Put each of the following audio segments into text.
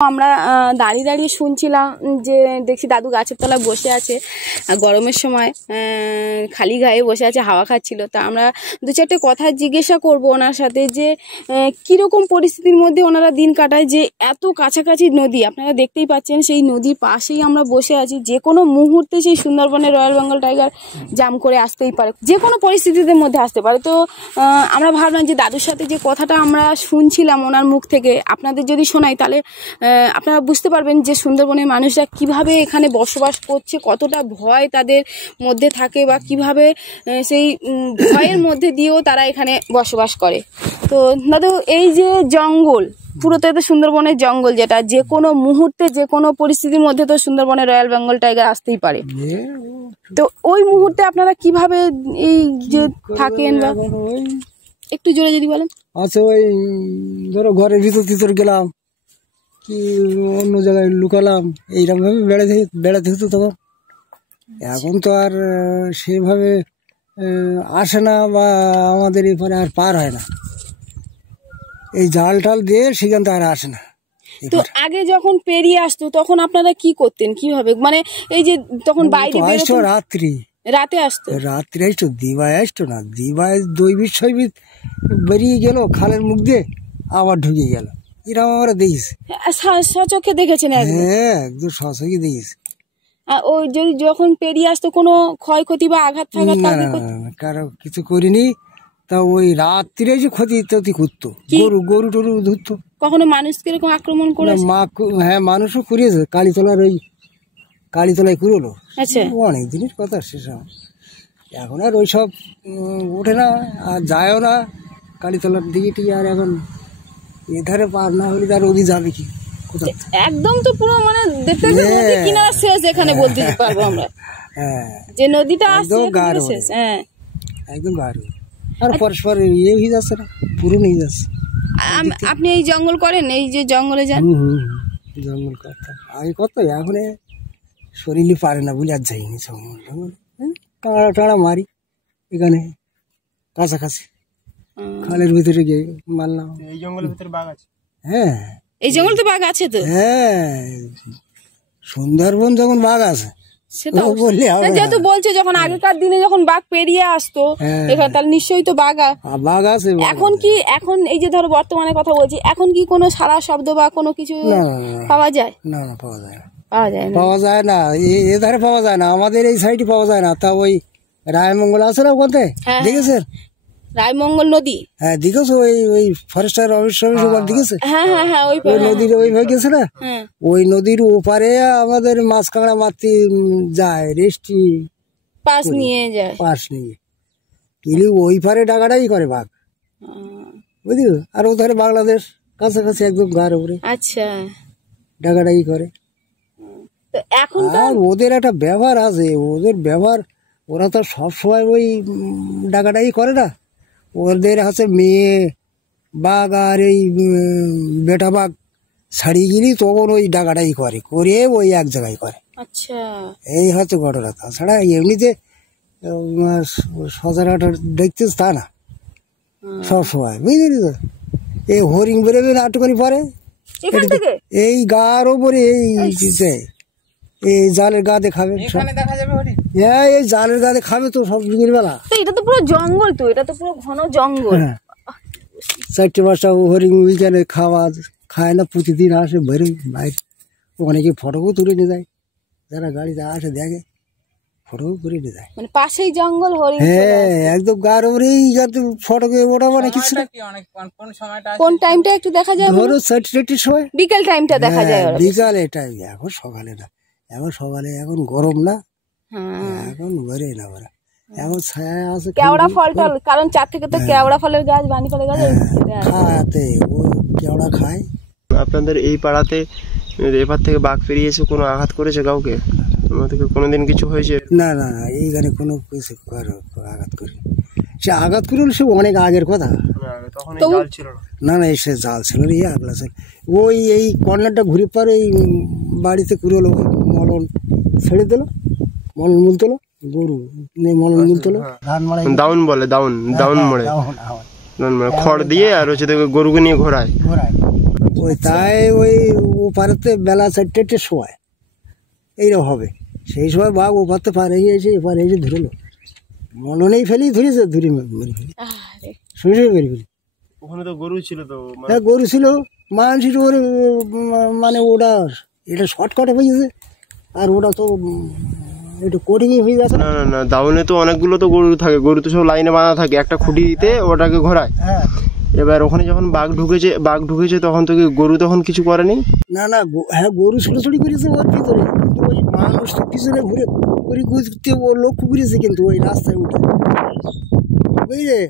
আমরা দাঁড়িয়ে দাঁড়িয়ে শুনছিলাম যে দেখছি দাদু গাছের তলায় বসে আছে, গরমের সময় খালি গায়ে বসে আছে, হাওয়া খাচ্ছিল। তা আমরা দু চারটে কথা জিজ্ঞাসা করব ওনার সাথে যে কীরকম পরিস্থিতির মধ্যে ওনারা দিন কাটায়, যে এত কাছাকাছি নদী আপনারা দেখতেই পাচ্ছেন, সেই নদীর পাশেই আমরা বসে আছি। যে কোনো মুহূর্তে সেই সুন্দরবনের রয়্যাল বেঙ্গল টাইগার জাম করে আসতেই পারে, যে কোনো পরিস্থিতির মধ্যে আসতে পারে। তো আমরা ভাবলাম যে দাদুর সাথে যে কথাটা আমরা শুনছিলাম ওনার মুখ থেকে আপনাদের যদি শোনাই, তাহলে আপনারা বুঝতে পারবেন যে সুন্দরবনের মানুষরা কিভাবে এখানে বসবাস করছে, কতটা ভয় তাদের মধ্যে থাকে, বা কিভাবে সেই ভয়ের মধ্যে দিয়েও তারা এখানে বসবাস করে। তো দাদু, এই যে জঙ্গল, পুরোটা তো সুন্দরবনের জঙ্গল, যেটা যে কোনো মুহূর্তে যে কোনো পরিস্থিতির মধ্যে তো সুন্দরবনের রয়্যাল বেঙ্গল টাইগার আসতেই পারে। তো ওই মুহূর্তে আপনারা কিভাবে এই যে থাকেন, বা একটু জোরে যদি বলেন। আচ্ছা, ওই ধরো ঘরের ভিতর গেলাম কি অন্য জায়গায় লুকালাম, এইরকম ভাবে বেড়াতে হতো তখন। এখন তো আর সেভাবে আসে না, বা আমাদের এরপরে আর পার হয় না, এই জাল টাল দিয়ে সেখান থেকে আর আসে না। তো আগে যখন পেরিয়ে আসতো তখন আপনারা কি করতেন, কিভাবে, মানে এই যে তখন বাইরে আসতো রাতে আসতো, রাত্রি আসতো, দিবায় আসতো না, দিবায় দৈবিক শৈবিক বেরিয়ে গেল খালের মুখ দিয়ে, আবার ঢুকে গেল। এরকম আমরা দেখিস, সচক্ষে দেখেছেন? হ্যাঁ, একদম সচক্ষে দেখিস। ওই যদি যখন পেরিয়ে আসতো কোনো ক্ষয়ক্ষতি বা আঘাত কারো কিছু করিনি। তা ওই রাত্রিরে যে ক্ষতি করতো, গরু টরু ধরতো। কখনো মানুষ কিরকম আক্রমণ করে? হ্যাঁ, মানুষও করিয়েছে, কালীতলায় কুড়োলো। আচ্ছা, অনেক দিনের কথা সেসব। এখন আর ওইসব ওঠে না, আর যায়ও না কালীতলার দিকে টিকে। আর এখন এধারে পার না হলে তার ওদিকে যাবে কি? একদম তো পুরো মানে দেখতে কিনারা শেষ এখানে বলতে পারবো আমরা। হ্যাঁ, যে নদীটা আসছে শেষ। হ্যাঁ, একদম গাঢ়, আর পরস্পর ইয়ে হয়ে যাচ্ছে না, পুরো নিয়ে যাচ্ছে। আপনি এই জঙ্গল করেন, এই যে জঙ্গলে যান? জঙ্গল করতাম আগে, কত এখন শরীরই পারে না বলে আর যাইনি জঙ্গল। টাড়া মারি এখানে কাছাকাছি খালের ভিতরে গিয়ে মারলাম। এই জঙ্গলের ভিতরে বাঘ আছে? হ্যাঁ, এই জঙ্গল তো বাঘ আছে তো। হ্যাঁ, সুন্দরবন যখন বাঘ আছে যেহেতু বলছে, যখন আগেকার দিনে যখন বাঘ পেরিয়ে আসতো এখানে, তাহলে নিশ্চয়ই তো বাঘ আছে। এখন এই যে ধরো বর্তমানে কথা বলছি, এখন কি কোনো সারা শব্দ বা কোনো কিছু পাওয়া যায়? না, পাওয়া যায় না, এধারে পাওয়া যায় না, আমাদের এই সাইডে পাওয়া যায় না। তা ওই রায়মঙ্গল আছে না, ওখানে দেখেছেন? রায়মঙ্গল নদী, হ্যাঁ দেখেছো, ওই ফরেস্টার অফিস দেখেছে? হ্যাঁ, ওই নদীর ওইভাবে গেছে না, ওই নদীর ওপারে আমাদের মাছ কাঁকড়া মারতে যায়, রেস্টি পাশ নিয়ে কিন্তু ওই পারে ডাকাডাকি করে বাঘ, বুঝলি? আর ওধারে বাংলাদেশ কাছাকাছি, একদম গার উপরে। আচ্ছা, ডাকাডাকি করে। এখন আর ওদের একটা ব্যবহার আছে, ওদের ব্যবহার, ওরা তো সবসময় ওই ডাকাডাকি করে না। ওদের আছে মেয়ে বাঘ আর এই বেটা বাঘ ছাড়িয়ে গেলি তখন ওই ডাকাডাকি করে ওই এক জায়গায় করে। আচ্ছা, এই হচ্ছে ঘটনা। তাছাড়া এমনিতে সচরাচর দেখতেছ তা না, সবসময়, বুঝলি তো? এই হরিণ বেরোবে না একটুখানি পরে, এই গার ওপরে এই জালের গাতে খাবে, হ্যাঁ, এই জালের গাতে খাবে তো সব দিনের বেলা। এটা তো পুরো জঙ্গল, তো এটা তো পুরো ঘন জঙ্গল। 4-5টা হরিণ উইকেন্ডে খায় না, প্রতিদিন আসে বেরোয় বাইরে। অনেকে ফটোও তুলে নিয়ে যায়, যারা গাড়িতে আসে দেখে ফটোও করে নিয়ে যায়। মানে পাশেই জঙ্গল, হরিণ। হ্যাঁ, একদম গার ওপরেই ফটোকে ওটা মানে কিছু। কোন টাইমটা একটু দেখা যায়? ধরো 6-7টার সময়, বিকেল টাইমটা দেখা যায়। বিকালে টাইম, এখন সকালে না, এখন সকালে, এখন গরম না, এখন বেরোয় না ওরা। এখন ছায়া আছে, কেওড়া ফল টল, কারণ 4 থেকে তো কেওড়া ফলের গাছ, বানি ফলের গাছ খাতে, ও কেওড়া খায়। আপনাদের এই পাড়াতে এবার থেকে বাঘ পেরিয়েছে, কোনো আঘাত করেছে কাউকে? তোমাদেরকে কোনোদিন কিছু হয়েছে? না, এইখানে কোনো কিছু আঘাত করি, সে আঘাত করল সে অনেক আগের কথা। না, সে জাল ছিল রে, আগলা ছিল। ওই এই কর্নারটা ঘুরে পরে এই বাড়িতে কুড়োলো, মলন ছেড়ে দিল, মলন মুলতলো, গরু মলন মুলতলো, দাউন বলে, দাউন মোড়ে খড় দিয়ে, আর হচ্ছে গরুকে নিয়ে ঘোরায়। ওই তাই ওই ওপারেতে বেলা 4-4টের সময় এইরকম হবে, সেই সময় বাঘ ওপারতে পার হয়ে এসে এপারে এসে ধরলো, মননেই ফেলি ধরেছে, ধরে মেরে ফেলি, আরে শুনে শুনে মেরে ফেলি। ওখানে তো গরু ছিল তো, হ্যাঁ গরু ছিল, মানুষের ওরে মানে ওটা এটা শর্টকাটে হয়ে গেছে, আর ওটা তো একটু কঠিনই হয়ে গেছে। না না না, দাউনে তো অনেকগুলো তো গরু থাকে, গরু তো সব লাইনে বাঁধা থাকে, একটা খুঁটিতে ওটাকে ঘোরায়। হ্যাঁ এবার ওখানে যখন বাঘ ঢুকেছে তখন তো কি গরু তখন কিছু করেনি? না না, হ্যাঁ গরু ছোটাছুটি করেছে ওর ভিতরে, কিন্তু ওই মানুষ তো পিছনে ঘুরে ঘুরে ঘুরতে ও লক্ষ্য করেছে, কিন্তু ওই রাস্তায় উঠে বুঝলে,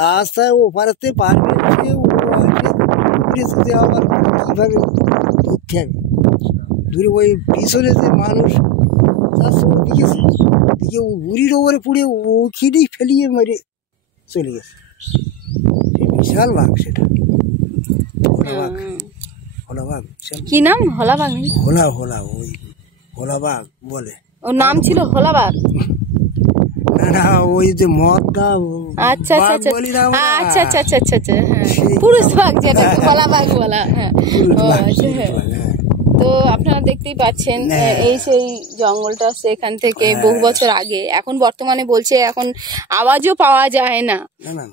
রাস্তায় ও পারাতে পারবে ঘুরেছে যে আবার কীভাবে ধরতে হবে, ধরে ওই পিছনে যে মানুষ যাচ্ছে ও দিকেছে, দিকে ও বুড়ির ওপরে পুড়ে ও খিদেই ফেলিয়ে মেরে চলে গেছে। বিশাল বাঘ সেটা, ভোলা বাঘ, ভোলা বাঘ কি নাম? হলাবাগ? ভোলা ভোলা ওই ভোলা বাঘ বলে, ওর নাম ছিল হলাবাগ? না না ওই যে মদটা আচ্ছা আচ্ছা বাঘ আচ্ছা বলি না আমরা। আচ্ছা আচ্ছা আচ্ছা আচ্ছা আচ্ছা, হ্যাঁ সেই পুরুষ বাঘ যেটা হলাবাগ বলা, হ্যাঁ পুরুষ ও বাঘ, আচ্ছা, পুরুষ হ্যাঁ। বাঘ, হ্যাঁ। তো আপনারা দেখতেই পাচ্ছেন হ্যাঁ। এই সেই জঙ্গলটা সেখান থেকে বহু বছর আগে, এখন বর্তমানে বলছে এখন আওয়াজও পাওয়া যায় না, না না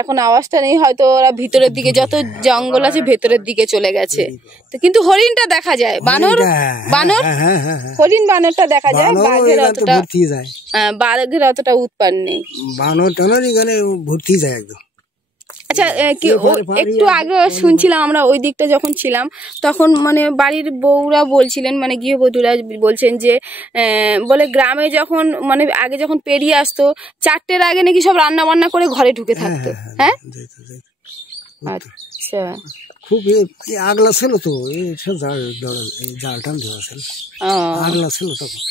এখন আওয়াজটা নেই, হয়তো ওরা ভিতরের দিকে যত জঙ্গল আছে ভেতরের দিকে চলে গেছে। তো কিন্তু হরিণটা দেখা যায়, বানর বানর হ্যাঁ হ্যাঁ হ্যাঁ হ্যাঁ, হরিণ বানরটা দেখা যায়, বানর বাঘের এখানে তো অতটা ভর্তি যায়, বাঘের অতটা উৎপাদ নেই। বানর টানর এখানে ভর্তি যায় একদম। আচ্ছা একটু আগে শুনছিলাম আমরা ওই দিকটা যখন ছিলাম, তখন মানে বাড়ির বউরা বলছিলেন, মানে গৃহবধূরা বলছেন যে বলে গ্রামে যখন মানে আগে যখন পেরিয়ে আসতো 4টের আগে নাকি সব রান্না বান্না করে ঘরে ঢুকে থাকতো। হ্যাঁ আচ্ছা, খুব আগলা ছিল তো, এই সব জাল টান দেওয়া ছিল, আগলা ছিল তখন।